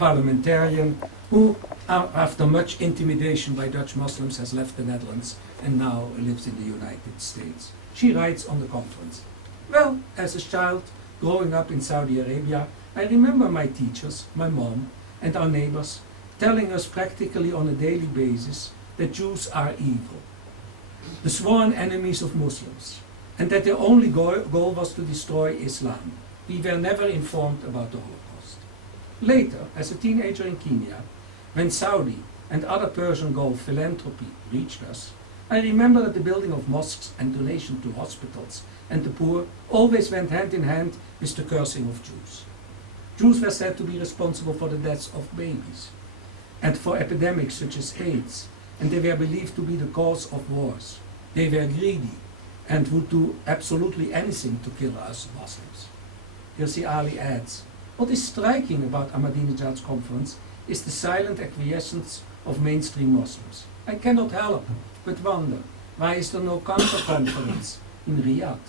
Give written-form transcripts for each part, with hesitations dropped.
parliamentarian who, after much intimidation by Dutch Muslims, has left the Netherlands and now lives in the United States. She writes on the conference, "Well, as a child growing up in Saudi Arabia, I remember my teachers, my mom, and our neighbors telling us practically on a daily basis that Jews are evil, the sworn enemies of Muslims, and that their only goal was to destroy Islam. We were never informed about the Holocaust. Later, as a teenager in Kenya, when Saudi and other Persian Gulf philanthropy reached us, I remember that the building of mosques and donation to hospitals and the poor always went hand in hand with the cursing of Jews. Jews were said to be responsible for the deaths of babies and for epidemics such as AIDS, and they were believed to be the cause of wars. They were greedy and would do absolutely anything to kill us Muslims." Hirsi Ali adds, "What is striking about Ahmadinejad's conference is the silent acquiescence of mainstream Muslims. I cannot help but wonder, why is there no counter-conference in Riyadh,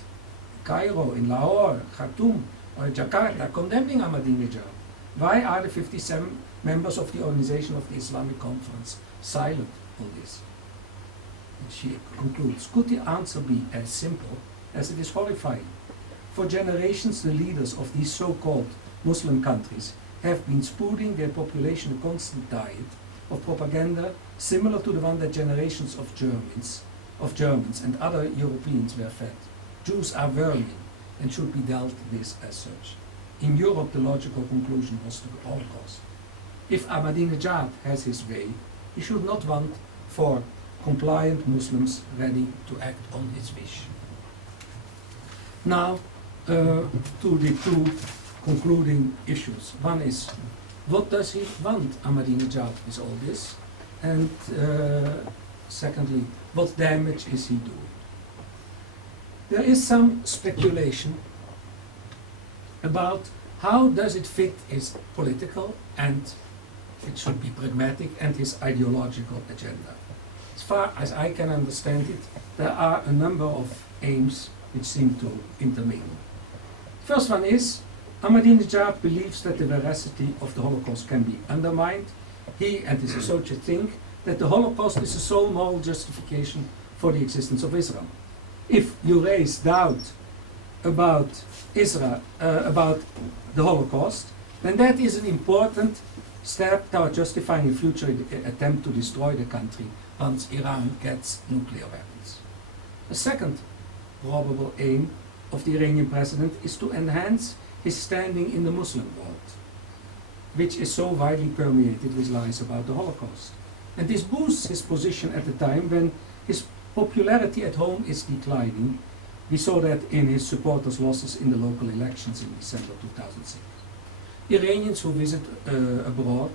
Cairo, in Lahore, Khartoum, or Jakarta condemning Ahmadinejad? Why are the 57 members of the Organization of the Islamic Conference silent on this?" And she concludes, "Could the answer be as simple as it is horrifying? For generations, the leaders of these so-called Muslim countries have been spooning their population a constant diet of propaganda similar to the one that generations of Germans and other Europeans were fed. Jews are vermin and should be dealt with as such. In Europe, the logical conclusion was the Holocaust. If Ahmadinejad has his way, he should not want for compliant Muslims ready to act on his wish." Now, to the two concluding issues. One is, what does he want, Ahmadinejad, with all this? And secondly, what damage is he doing? There is some speculation about how does it fit his political, and it should be pragmatic, and his ideological agenda. As far as I can understand it, there are a number of aims which seem to intermingle. First one is, Ahmadinejad believes that the veracity of the Holocaust can be undermined. He and his associates think that the Holocaust is the sole moral justification for the existence of Israel. If you raise doubt about Israel, about the Holocaust, then that is an important step toward justifying a future attempt to destroy the country once Iran gets nuclear weapons. The second probable aim of the Iranian president is to enhance his standing in the Muslim world, which is so widely permeated with lies about the Holocaust. And this boosts his position at a time when his popularity at home is declining. We saw that in his supporters' losses in the local elections in December 2006. Iranians who visit abroad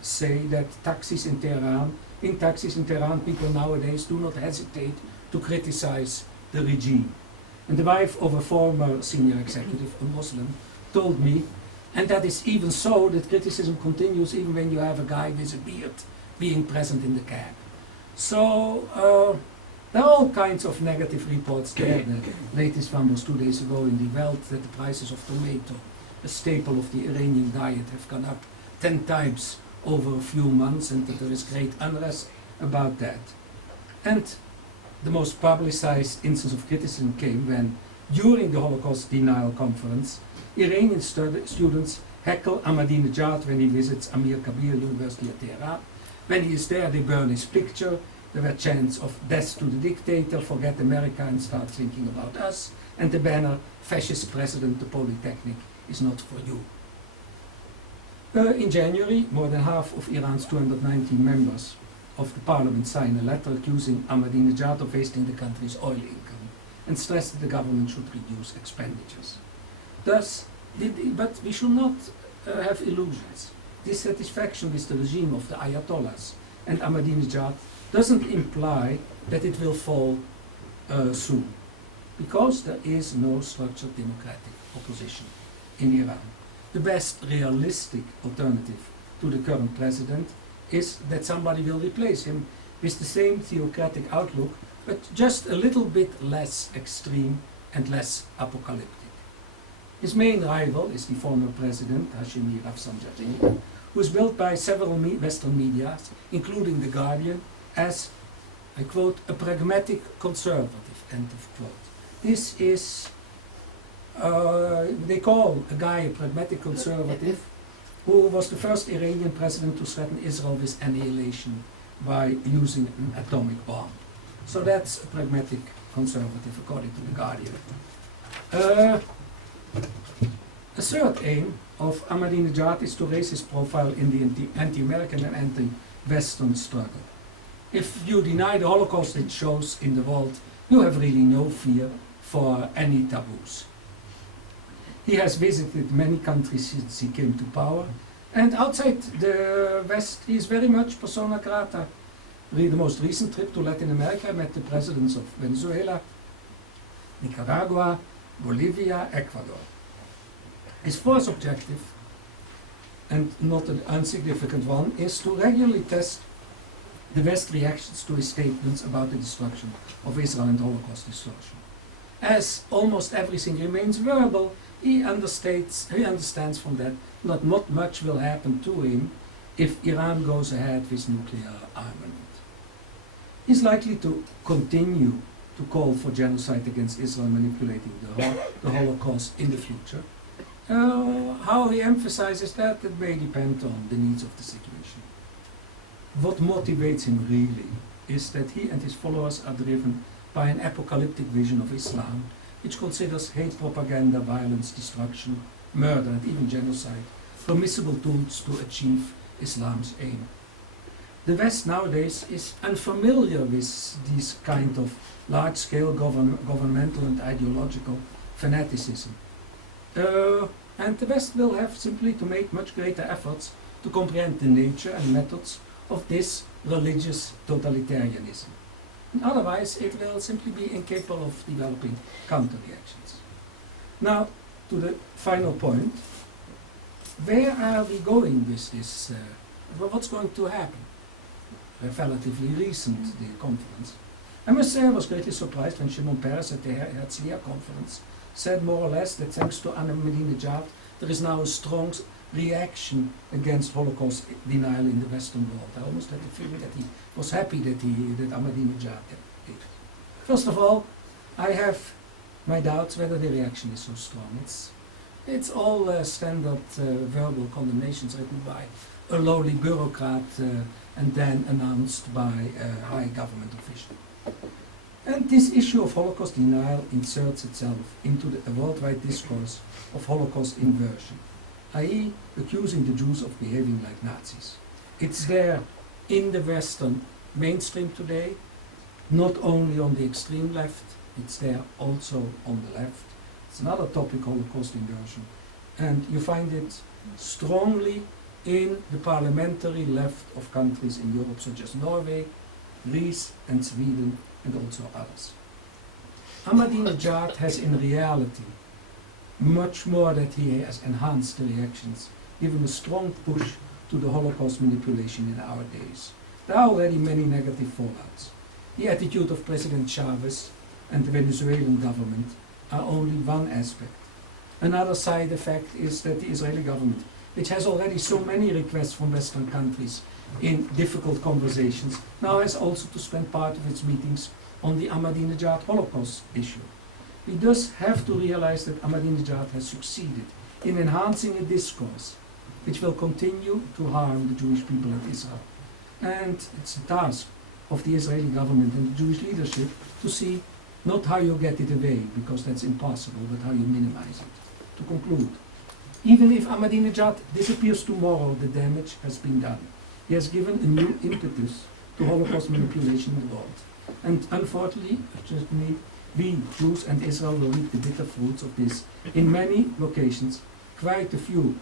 say that in taxis in Tehran, people nowadays do not hesitate to criticize the regime. And the wife of a former senior executive, a Muslim, told me, and that is even so, that criticism continues even when you have a guy with a beard being present in the cab. So there are all kinds of negative reports there. The latest one was 2 days ago in Die Welt that the prices of tomato, a staple of the Iranian diet, have gone up 10 times over a few months, and that there is great unrest about that. And the most publicized instance of criticism came when, during the Holocaust denial conference, Iranian students heckle Ahmadinejad when he visits Amir Kabir University at Tehran. When he is there, they burn his picture. There were chants of death to the dictator, forget America and start thinking about us, and the banner, fascist president, the Polytechnic is not for you. In January, more than half of Iran's 219 members of the parliament signed a letter accusing Ahmadinejad of wasting the country's oil income and stressed that the government should reduce expenditures. Thus, but we should not have illusions. Dissatisfaction with the regime of the Ayatollahs and Ahmadinejad doesn't imply that it will fall soon, because there is no structured democratic opposition in Iran. The best realistic alternative to the current president is that somebody will replace him with the same theocratic outlook, but just a little bit less extreme and less apocalyptic. His main rival is the former president, Hashemi Rafsanjani, who is built by several Western media, including The Guardian, as, I quote, a pragmatic conservative, end of quote. This is, they call a guy a pragmatic conservative, who was the first Iranian president to threaten Israel with annihilation by using an atomic bomb. So that's a pragmatic conservative, according to The Guardian. A third aim of Ahmadinejad is to raise his profile in the anti-American and anti-Western struggle. If you deny the Holocaust it shows in the world, you have really no fear for any taboos. He has visited many countries since he came to power, and outside the West he is very much persona grata. The most recent trip to Latin America met the presidents of Venezuela, Nicaragua, Bolivia, Ecuador. His fourth objective, and not an insignificant one, is to regularly test the West's reactions to his statements about the destruction of Israel and Holocaust destruction. As almost everything remains verbal, he understands from that not much will happen to him if Iran goes ahead with nuclear armament. He's likely to continue to call for genocide against Israel, manipulating the Holocaust in the future. How he emphasizes that, it may depend on the needs of the situation. What motivates him really is that he and his followers are driven by an apocalyptic vision of Islam, which considers hate propaganda, violence, destruction, murder, and even genocide permissible tools to achieve Islam's aim. The West nowadays is unfamiliar with these kind of large-scale governmental and ideological fanaticism. And the West will have simply to make much greater efforts to comprehend the nature and methods of this religious totalitarianism. And otherwise, it will simply be incapable of developing counter-reactions. Now, to the final point. Where are we going with this? What's going to happen? Relatively recent, the conference. I must say I was greatly surprised when Shimon Peres at the Herzliya conference said more or less that thanks to Ahmadinejad there is now a strong reaction against Holocaust denial in the Western world. I almost had the feeling that he was happy that Ahmadinejad did. First of all, I have my doubts whether the reaction is so strong. It's all standard verbal condemnations written by a lowly bureaucrat and then announced by a high government official. And this issue of Holocaust denial inserts itself into the worldwide discourse of Holocaust inversion, i.e. accusing the Jews of behaving like Nazis. It's there in the Western mainstream today, not only on the extreme left, it's there also on the left. It's another topic, Holocaust inversion. And you find it strongly in the parliamentary left of countries in Europe, such as Norway, Greece and Sweden, and also others. Ahmadinejad has in reality much more that he has enhanced the reactions, given a strong push to the Holocaust manipulation in our days. There are already many negative fallouts. The attitude of President Chavez and the Venezuelan government are only one aspect. Another side effect is that the Israeli government, which has already so many requests from Western countries in difficult conversations, now has also to spend part of its meetings on the Ahmadinejad Holocaust issue. We thus have to realize that Ahmadinejad has succeeded in enhancing a discourse which will continue to harm the Jewish people and Israel. And it's the task of the Israeli government and the Jewish leadership to see not how you get it away, because that's impossible, but how you minimize it. To conclude, even if Ahmadinejad disappears tomorrow, the damage has been done. He has given a new impetus to Holocaust manipulation in the world. And unfortunately, we, Jews and Israel, will reap the bitter fruits of this. In many locations, quite a few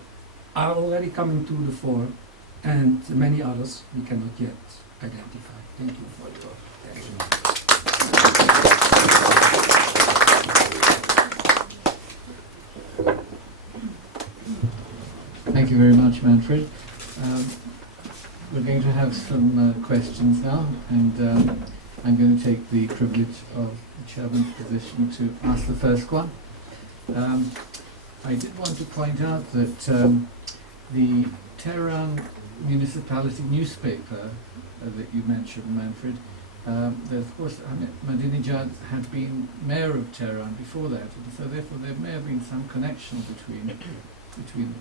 are already coming to the fore, and many others we cannot yet identify. Thank you for your attention. Thank you very much, Manfred. We're going to have some questions now, and I'm going to take the privilege of the chairman's position to ask the first one. I did want to point out that the Tehran municipality newspaper that you mentioned, Manfred, that of course Ahmadinejad had been mayor of Tehran before that, and so therefore there may have been some connection between the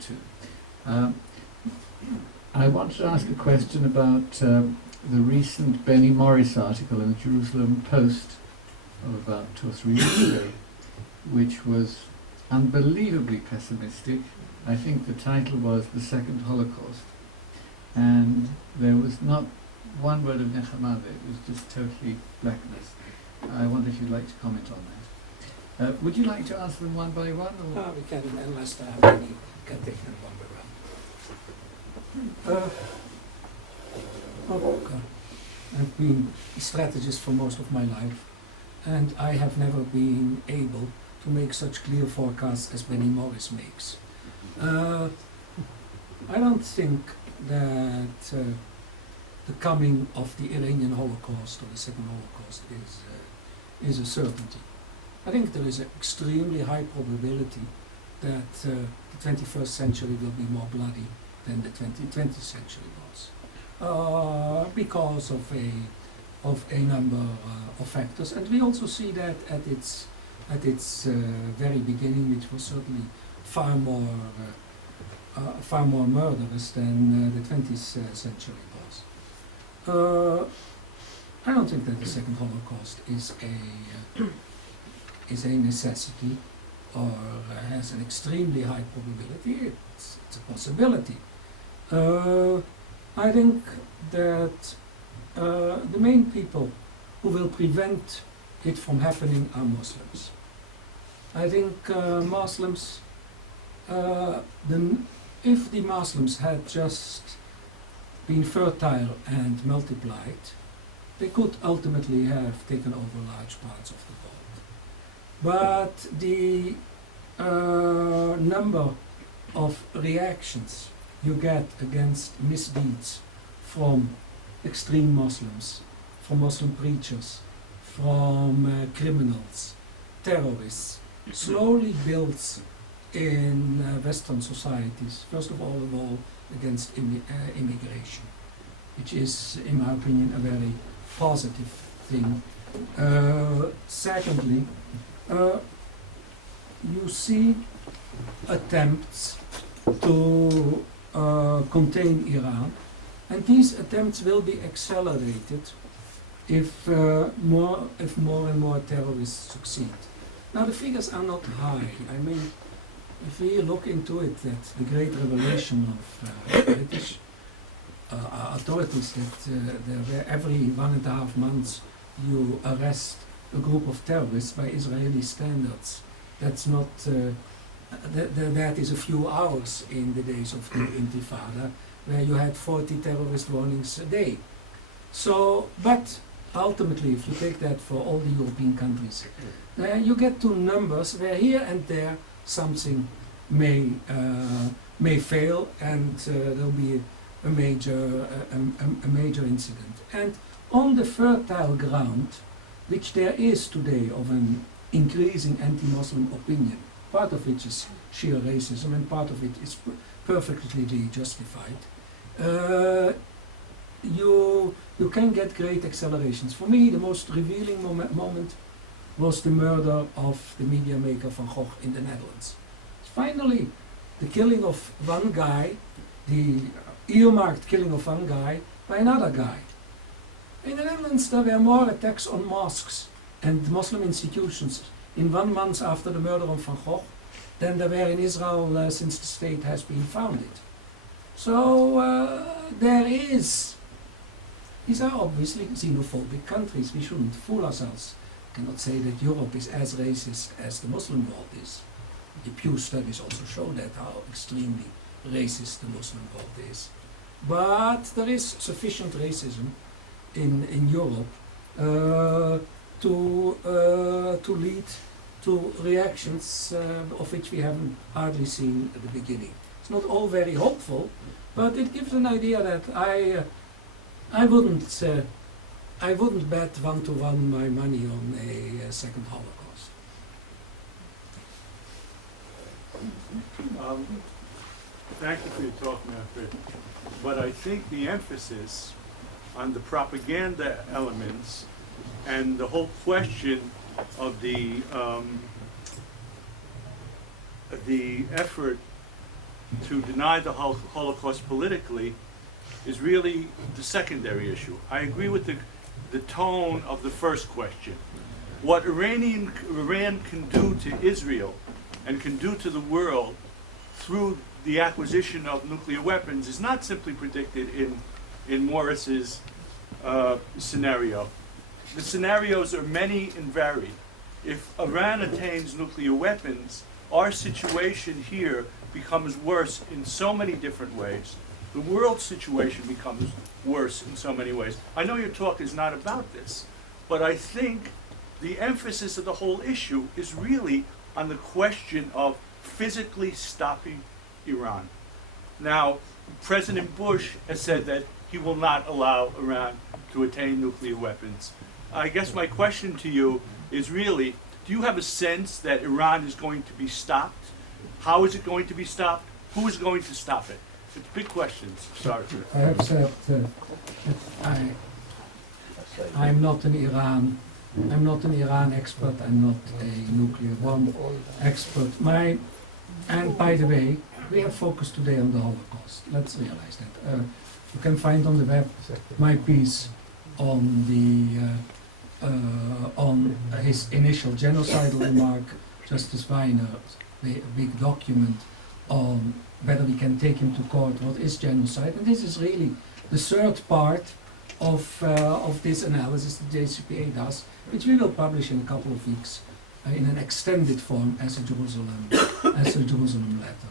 two. I wanted to ask a question about the recent Benny Morris article in the Jerusalem Post of about 2 or 3 weeks ago, which was unbelievably pessimistic. I think the title was The Second Holocaust, and there was not one word of nechama there. It was just totally blackness. I wonder if you'd like to comment on that. Would you like to answer them one by one? Or? We can, unless there are many, can take them one by one. I've been a strategist for most of my life, and I have never been able to make such clear forecasts as Benny Morris makes. I don't think that the coming of the Iranian Holocaust or the Second Holocaust is a certainty. I think there is an extremely high probability that the 21st century will be more bloody than the 20th century was, because of a number of factors, and we also see that at its very beginning, which was certainly far more murderous than the 20th century was. I don't think that the Second Holocaust is a necessity or has an extremely high probability. It's a possibility. I think that the main people who will prevent it from happening are Muslims. I think Muslims, if the Muslims had just been fertile and multiplied, they could ultimately have taken over large parts of the world. But the number of reactions you get against misdeeds from extreme Muslims, from Muslim preachers, from criminals, terrorists, slowly builds in Western societies, first of all against immigration, which is, in my opinion, a very positive thing. Secondly, you see attempts to contain Iran, and these attempts will be accelerated if more and more terrorists succeed. Now the figures are not high. I mean, if we look into it, that the great revelation of British authorities that every 1.5 months you arrest a group of terrorists by Israeli standards. That's not, that is a few hours in the days of the Intifada, where you had 40 terrorist warnings a day. So, but ultimately, if you take that for all the European countries, you get to numbers where here and there something may fail, and there'll be a major incident. And on the fertile ground, which there is today of an increasing anti-Muslim opinion, part of which is sheer racism and part of it is perfectly justified, you can get great accelerations. For me, the most revealing moment was the murder of the media maker Van Gogh in the Netherlands. Finally, the killing of one guy, the earmarked killing of one guy by another guy. In the Netherlands, there were more attacks on mosques and Muslim institutions in 1 month after the murder of Van Gogh than there were in Israel since the state has been founded. So these are obviously xenophobic countries. We shouldn't fool ourselves. We cannot say that Europe is as racist as the Muslim world is. The Pew studies also show that, how extremely racist the Muslim world is. But there is sufficient racism in Europe to lead to reactions of which we haven't hardly seen at the beginning. It's not all very hopeful, but it gives an idea that I wouldn't bet 1-to-1 my money on a second Holocaust. Thank you for your talk, Manfred. But I think the emphasis on the propaganda elements and the whole question of the effort to deny the Holocaust politically is really the secondary issue. I agree with the tone of the first question. What Iran can do to Israel and can do to the world through the acquisition of nuclear weapons is not simply predicted in Morris's scenario. The scenarios are many and varied. If Iran attains nuclear weapons, our situation here becomes worse in so many different ways. The world situation becomes worse in so many ways. I know your talk is not about this, but I think the emphasis of the whole issue is really on the question of physically stopping Iran. Now, President Bush has said that he will not allow Iran to attain nuclear weapons. I guess my question to you is really, do you have a sense that Iran is going to be stopped? How is it going to be stopped? Who is going to stop it? It's big questions. Sorry. I have said that I'm not an Iran expert. I'm not a nuclear bomb expert. And by the way, we have focused today on the Holocaust. Let's realize that. You can find on the web my piece on his initial genocidal remark, Justice Weiner, the big document on whether we can take him to court, what is genocide. And this is really the third part of this analysis the JCPA does, which we will publish in a couple of weeks in an extended form as a Jerusalem letter.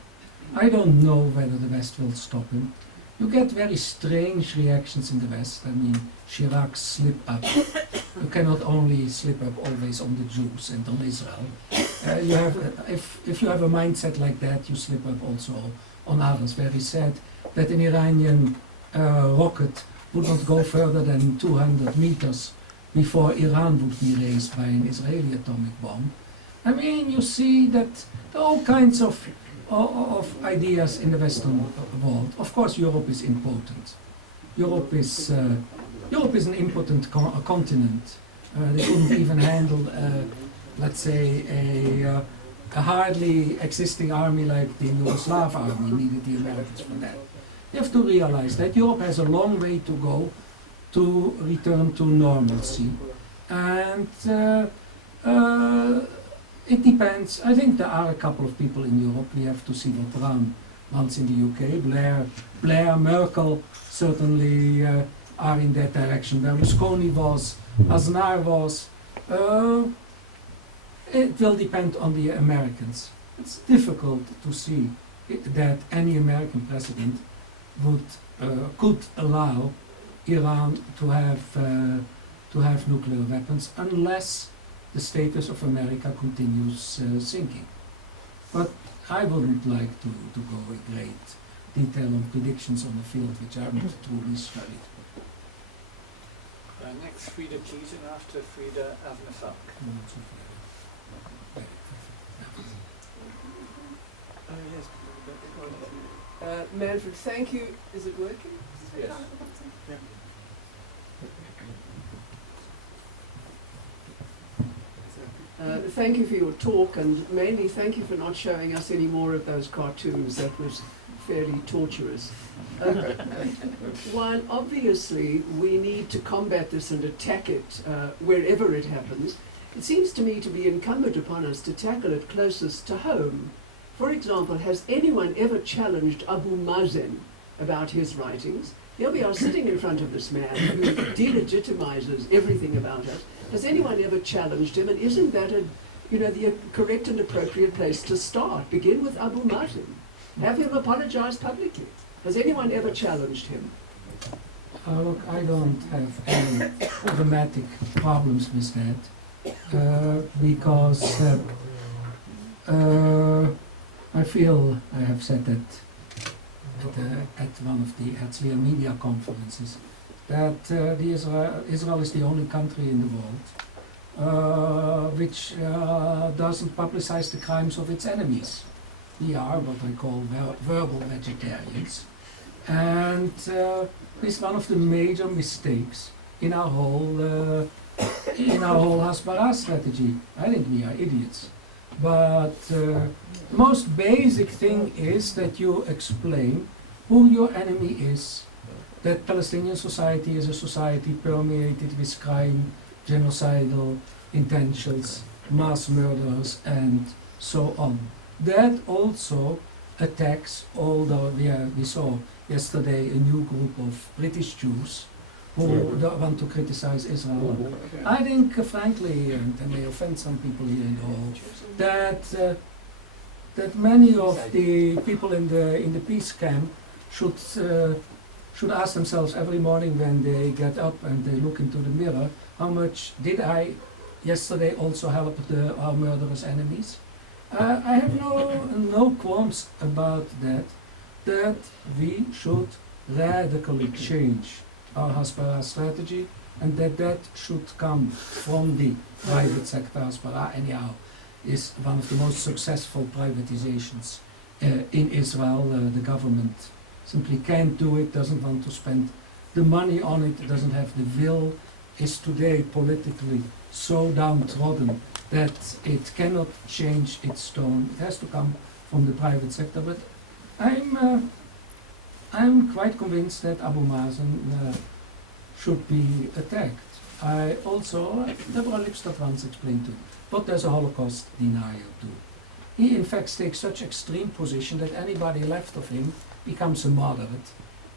I don't know whether the West will stop him. You get very strange reactions in the West. I mean, Chirac's slip up. You cannot only slip up always on the Jews and on Israel. You have, if you have a mindset like that, you slip up also on others. Where he said that an Iranian rocket would not go further than 200 meters before Iran would be raised by an Israeli atomic bomb. I mean, you see that there are all kinds of ideas in the Western world. Of course, Europe is impotent. Europe is an impotent continent. They couldn't even handle, let's say, a hardly existing army like the Yugoslav army. Needed the Americans for that. You have to realize that Europe has a long way to go to return to normalcy, and it depends. I think there are a couple of people in Europe. We have to see what runs in the UK. Blair, Merkel certainly are in that direction. Berlusconi was, Aznar was. It will depend on the Americans. It's difficult to see that any American president could allow Iran to have nuclear weapons unless the status of America continues sinking. But I wouldn't like to go in great detail on predictions on the field which are not truly studied. Next, Frida, please, and after Frida, Avner Falk. Manfred, thank you. Is it working? Yes. Thank you for your talk, and mainly thank you for not showing us any more of those cartoons. That was fairly torturous. While obviously we need to combat this and attack it wherever it happens, it seems to me to be incumbent upon us to tackle it closest to home. For example, has anyone ever challenged Abu Mazen about his writings? Here we are sitting in front of this man who delegitimizes everything about us. Has anyone ever challenged him? And isn't that the correct and appropriate place to start? Begin with Abu Mazen. Have him apologize publicly. Has anyone ever challenged him? Look, I don't have any dramatic problems with that because I feel I have said that at one of the Herzliya media conferences that Israel is the only country in the world which doesn't publicize the crimes of its enemies. We are what I call verbal vegetarians. And this is one of the major mistakes in our whole Hasbara strategy. I think we are idiots. But the most basic thing is that you explain who your enemy is, that Palestinian society is a society permeated with crime, genocidal intentions, mass murders, and so on. That also attacks all the, we saw yesterday a new group of British Jews who want to criticize Israel. I think, frankly, and I may offend some people here in the hall, that many of the people in the peace camp should ask themselves every morning when they get up and they look into the mirror, how much did I yesterday also help our murderous enemies? I have no qualms about that we should radically change our Hasbara strategy, and that should come from the private sector. Hasbara, anyhow, is one of the most successful privatizations in Israel. The government simply can't do it, doesn't want to spend the money on it, doesn't have the will, is today politically so downtrodden that it cannot change its tone. It has to come from the private sector. But I'm quite convinced that Abu Mazen should be attacked. I also, Deborah Lipstadt once explained to me, what does a Holocaust denier do? He in fact takes such extreme position that anybody left of him becomes a moderate,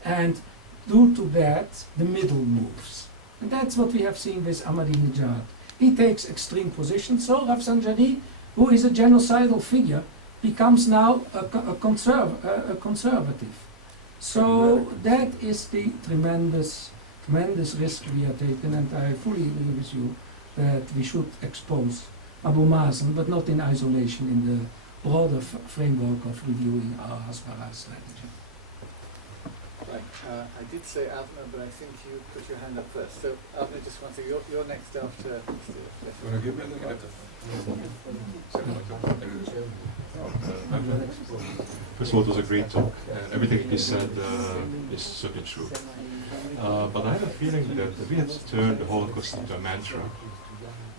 and due to that the middle moves. And that's what we have seen with Ahmadinejad. He takes extreme positions, so Rafsanjani, who is a genocidal figure, becomes now a conservative. So that is the tremendous risk we are taking, and I fully agree with you that we should expose Abu Mazen, but not in isolation, in the broader framework of reviewing our Hasbara strategy. Right, I did say Avner, but I think you put your hand up first. So Avner, just one thing, you're next after First of all, it was a great talk, and everything he said is certainly true. But I have a feeling that we have turned the Holocaust into a mantra,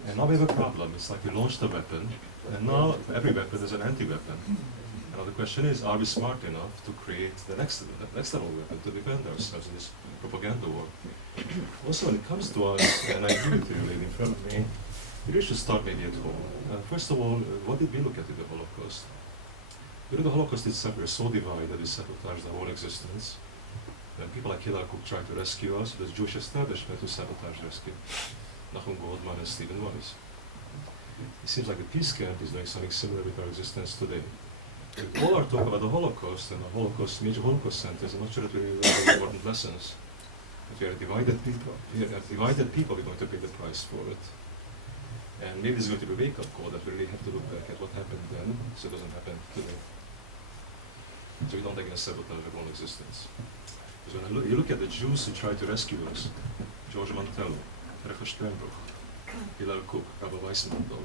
and now we have a problem. It's like we launched a weapon, and now every weapon is an anti-weapon. Now the question is, are we smart enough to create the next level weapon to defend ourselves in this propaganda war? Also, when it comes to us, and I agree with you, lady in front of me, we really should start maybe at home. First of all, what did we look at in the Holocaust? During the Holocaust itself, we were so divided, we sabotaged our own existence. When people like Hillel Koch tried to rescue us, the Jewish establishment who sabotaged rescue. Nachum Goldman and Stephen Weiss. It seems like the peace camp is doing something similar with our existence today. With all our talk about the Holocaust and the major Holocaust centers, I'm not sure that we really learn important lessons. If we are divided people, we're going to pay the price for it. And maybe this is going to be a wake-up call that we really have to look back at what happened then, so it doesn't happen today. So we don't again sabotage our own existence. Because when you look at the Jews who tried to rescue us, George Mantello, Recha Sternbruch, Hillel Koch, Rabbi Weissmantel,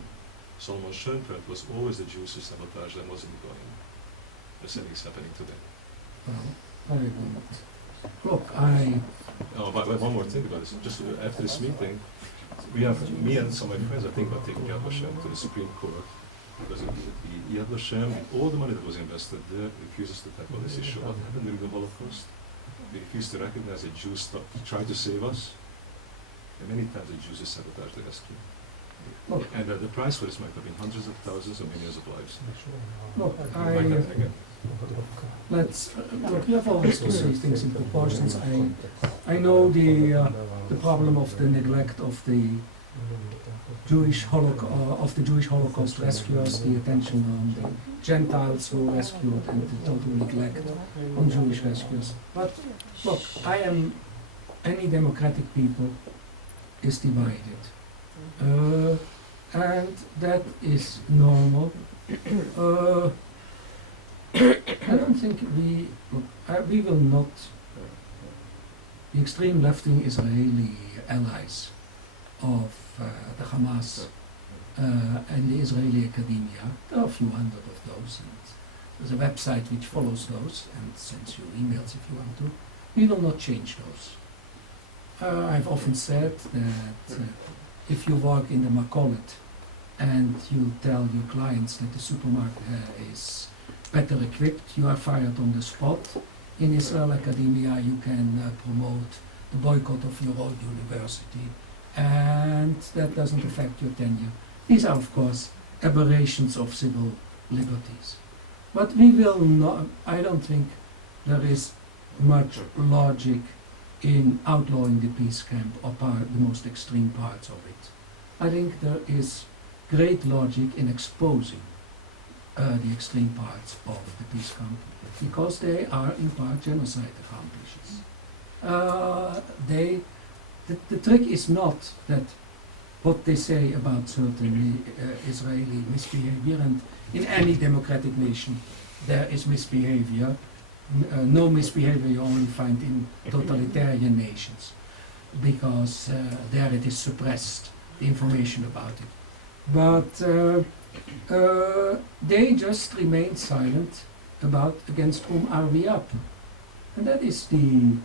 Solomon Schoenfeld was always the Jews who sabotaged and wasn't going. The same is happening today. Well, very good. Look, Oh, but one more thing about this. Just after this meeting, we have, me and some of my friends are thinking about taking Yad Vashem to the Supreme Court. Because the Yad Vashem, with all the money that was invested there, refuses to tackle this issue. What happened during the Holocaust? They refused to recognize that Jews tried to save us. And many times the Jews sabotaged the rescue. look, And the price for this might have been hundreds of thousands or millions of lives. look, Might happen again. look, we have always to see things in proportions. I know the problem of the neglect of the Jewish Holocaust rescuers, the attention on the Gentiles who rescued, and the total neglect on Jewish rescuers. But look, any democratic people is divided, and that is normal. I don't think we will not, the extreme left-wing Israeli allies of the Hamas and the Israeli academia, there are a few hundred of those, and There's a website which follows those and sends you emails if you want to. We will not change those. I've often said that if you work in the Makkolet and you tell your clients that the supermarket is better equipped, you are fired on the spot. In Israel academia you can promote the boycott of your own university, and that doesn't affect your tenure. These are of course aberrations of civil liberties. But we will not, I don't think there is much logic in outlawing the peace camp or the most extreme parts of it. I think there is great logic in exposing the extreme parts of the peace camp, because they are in part genocide accomplishments. The trick is not that what they say about certain Israeli misbehavior, and in any democratic nation there is misbehavior. No misbehavior you only find in totalitarian nations, because there it is suppressed, the information about it. But they just remain silent about against whom are we up. And that is the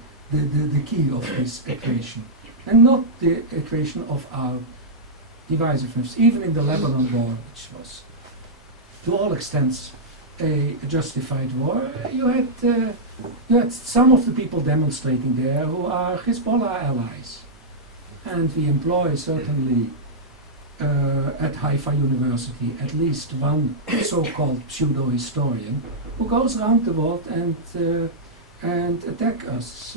key of this equation. And not the equation of our divisiveness. Even in the Lebanon war, which was to all extents a justified war, you had some of the people demonstrating there who are Hezbollah allies. And we employ certainly at Haifa University at least one so-called pseudo-historian who goes around the world and attack us.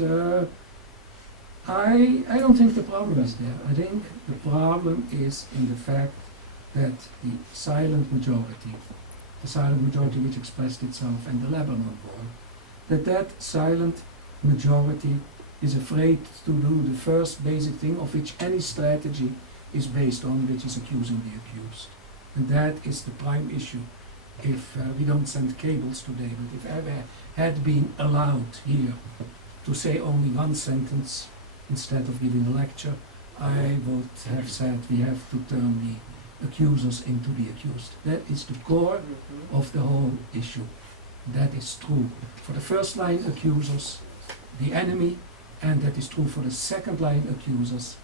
I don't think the problem is there. I think the problem is in the fact that the silent majority which expressed itself in the Lebanon war, that silent majority is afraid to do the first basic thing of which any strategy is based on, which is accusing the accused. And that is the prime issue. If we don't send cables today, but if ever had been allowed here to say only one sentence instead of giving a lecture, I would have said we have to turn the accusers into the accused. That is the core of the whole issue. That is true for the first line accusers, the enemy, and that is true for the second line accusers,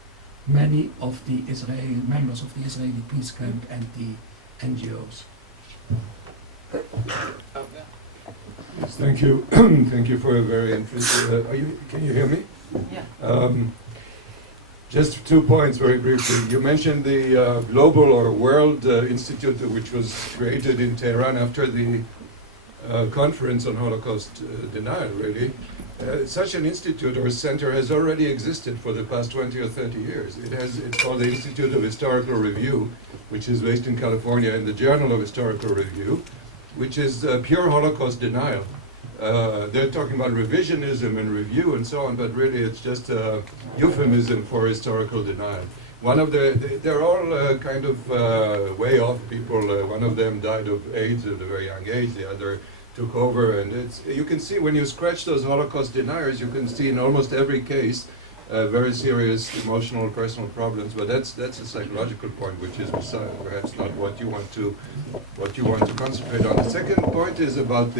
many of the Israeli members of the Israeli peace camp and the NGOs. Yes, thank you. Thank you for a very interesting. Can you hear me? Yeah. Just 2 points very briefly. You mentioned the Global or World Institute, which was created in Tehran after the conference on Holocaust denial, really. Such an institute or center has already existed for the past 20 or 30 years. It's called the Institute of Historical Review, which is based in California, in the Journal of Historical Review, which is pure Holocaust denial. They're talking about revisionism and review and so on, but really it's just a euphemism for historical denial. They're all kind of way off people. One of them died of AIDS at a very young age, the other took over, and you can see when you scratch those Holocaust deniers, you can see in almost every case very serious emotional, personal problems. But that's a psychological point, which is perhaps not what you want to concentrate on. The second point is about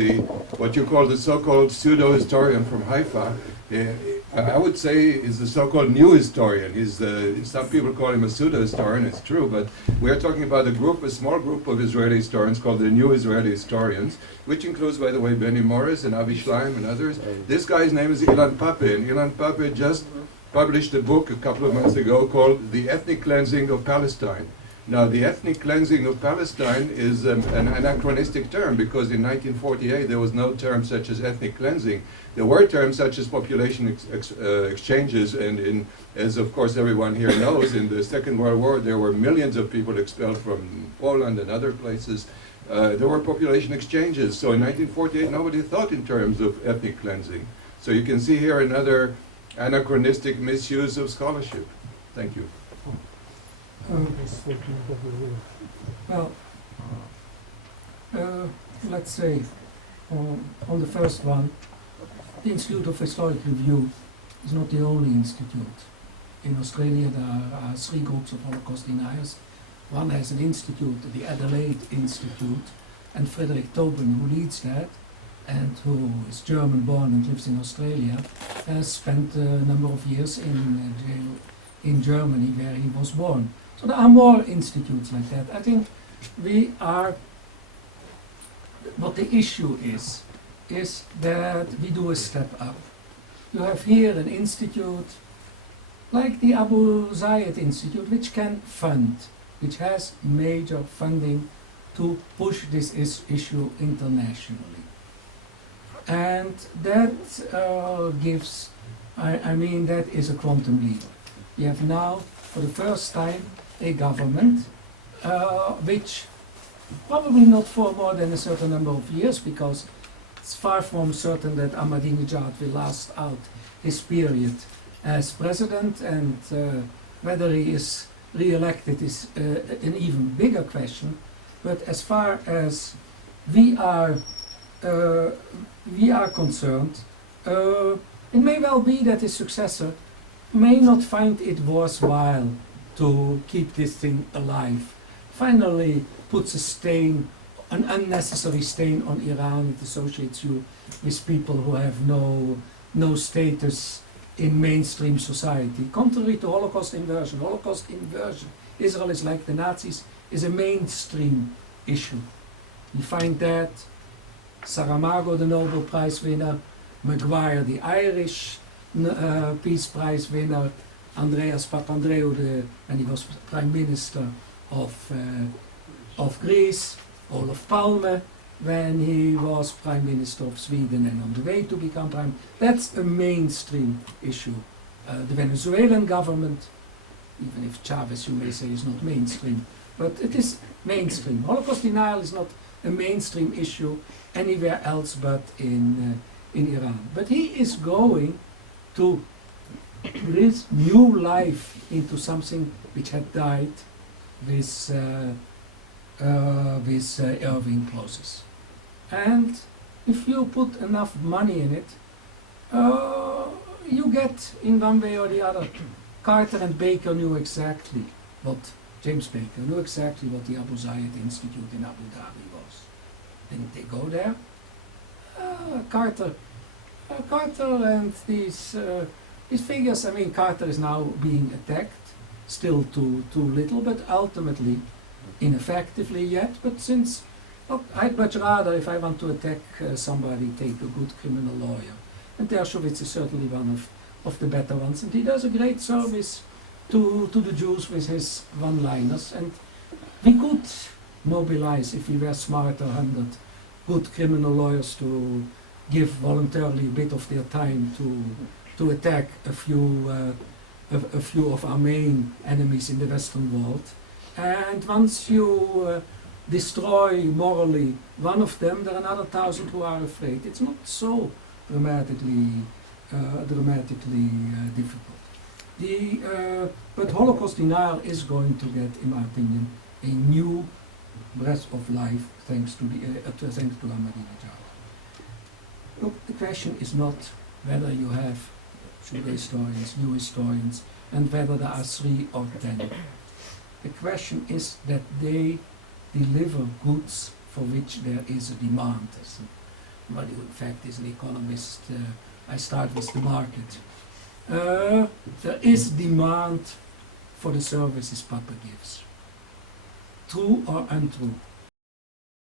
what you call the so-called pseudo-historian from Haifa. I would say is the so-called new historian. Some people call him a pseudo-historian. It's true, but we are talking about a small group of Israeli historians called the New Israeli Historians, which includes, by the way, Benny Morris and Avi Schleim and others. This guy's name is Ilan Pape, and Ilan Pape just published a book a couple of months ago called The Ethnic Cleansing of Palestine. Now, the ethnic cleansing of Palestine is an anachronistic term, because in 1948 there was no term such as ethnic cleansing. There were terms such as population exchanges, and as of course everyone here knows, in the Second World War there were millions of people expelled from Poland and other places. There were population exchanges, so in 1948 nobody thought in terms of ethnic cleansing. So you can see here another anachronistic misuse of scholarship. Thank you. Well, let's say on the first one, the Institute of Historic Review is not the only institute. In Australia there are 3 groups of Holocaust deniers. One has an institute, the Adelaide Institute, and Frederik Tobin, who leads that, and who is German-born and lives in Australia, spent a number of years in jail in Germany, where he was born. So there are more institutes like that. I think we are, what the issue is that we do a step up. You have here an institute like the Abu Zaid Institute, which can fund, which has major funding to push this issue internationally. And that gives, I mean, that is a quantum leap. We have now, for the first time, a government which probably not for more than a certain number of years, because it's far from certain that Ahmadinejad will last out his period as president, and whether he is re-elected is an even bigger question. But as far as we are concerned, it may well be that his successor may not find it worthwhile to keep this thing alive. Finally puts a stain, an unnecessary stain on Iran. It associates you with people who have no status in mainstream society. Contrary to Holocaust inversion. Holocaust inversion, Israel is like the Nazis, is a mainstream issue. You find that Saramago, the Nobel Prize winner, Maguire, the Irish Peace Prize winner, Andreas Papandreou, when he was Prime Minister of Greece, Olof Palme, when he was Prime Minister of Sweden and on the way to become Prime. That's a mainstream issue. The Venezuelan government, even if Chavez, you may say, is not mainstream, but it is mainstream. Holocaust denial is not a mainstream issue anywhere else but in Iran. But he is going to breathe new life into something which had died with Irving process. And if you put enough money in it, you get, in one way or the other, Carter and Baker knew exactly what, James Baker knew exactly what the Abu Zaid Institute in Abu Dhabi was. Didn't they go there? Carter and these figures, I mean, Carter is now being attacked, still too little, but ultimately ineffectively yet. But since, look, I'd much rather, if I want to attack somebody, take a good criminal lawyer. And Dershowitz is certainly one of the better ones, and he does a great service to the Jews with his one-liners. And we could mobilize, if we were smarter, 100 good criminal lawyers to give voluntarily a bit of their time to attack a few of our main enemies in the Western world. And once you destroy morally one of them, there are another 1,000 who are afraid. It's not so dramatically difficult. But Holocaust denial is going to get, in my opinion, a new breath of life thanks to Ahmadinejad. Look, the question is not whether you have pseudo historians, new historians, and whether there are 3 or 10. The question is that they deliver goods for which there is a demand. Somebody who in fact is an economist, I start with the market. There is demand for the services Papa gives. True or untrue?